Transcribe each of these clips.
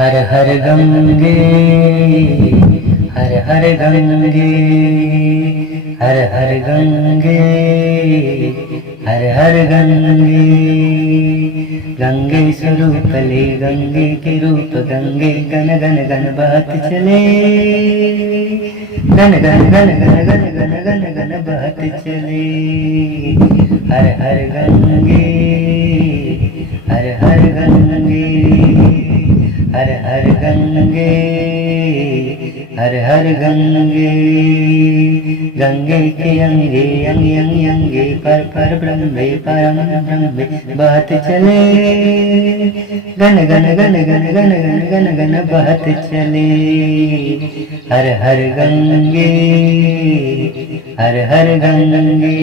हर हर गंगे, हर हर गंगे, हर हर गंगे, हर हर गंगे। गंगे स्वरूप ले गंगे के रूप गंगे, गन गन गन बहत चले, gun gun gun gun gun gun gun gun बहत चले। हर हर गंगे, हर हर गंगे, हर हर गंगे, हर हर गंगे। गंगे के अंगे अंगे अंगे अंगे पर पर ब्रह्मे परम ब्रह्मे बहत चले, gun gun gun gun gun gun gun gun बहत चले। हर हर गंगे, हर हर गंगे,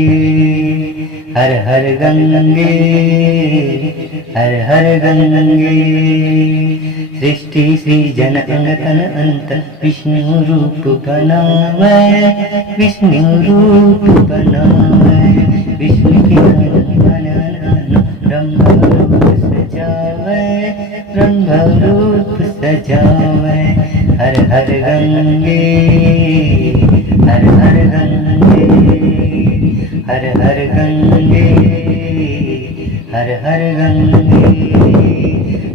हर हर गंगे, हर हर गंगे। सृष्टि सृजन अंग तन अंत विष्णु रूप बनावे, विष्णु रूप बनावे। विष्णु के ब्रह्म रूप सजावे, ब्रह्म रूप सजावे। हर हर गंगे, हर हर गंगे, हर हर गंगे, हर हर गंगे।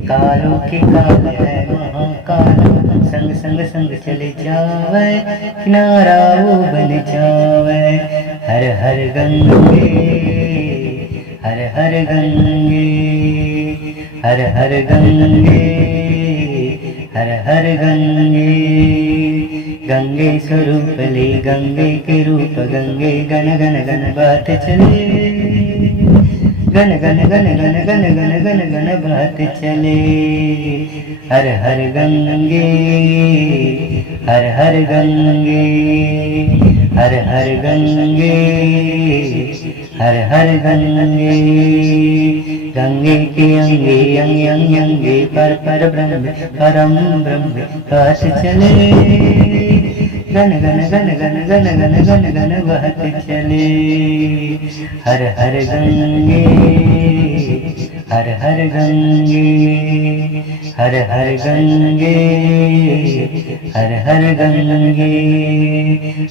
कालों के काल है महाकाल, संग संग संग चले जावे, किनारा वो बन जावे। हर हर गंगे, हर हर गंगे, हर हर गंगे, हर हर गंगे। गंगे स्वरूप ले गंगे के रूप गंगे, गन गन गन बहत चले, gun gun gun gun gun gun gun gun बहत चले। हर हर गंगे, हर हर गंगे, हर हर गंगे, हर हर गंगे। गंगे के अंगे अंगे अंगे अंगे पर पर ब्रह्म परम ब्रह्म बहत चले, gun gun gun gun gun gun gun gun बहत चले। हर हर गंगे, हर हर गंगे, हर हर गंगे, हर हर गंगे,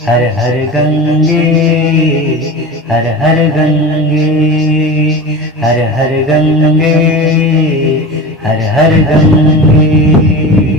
हर हर गंगे, हर हर गंगे, हर हर गंगे, हर हर गंगे।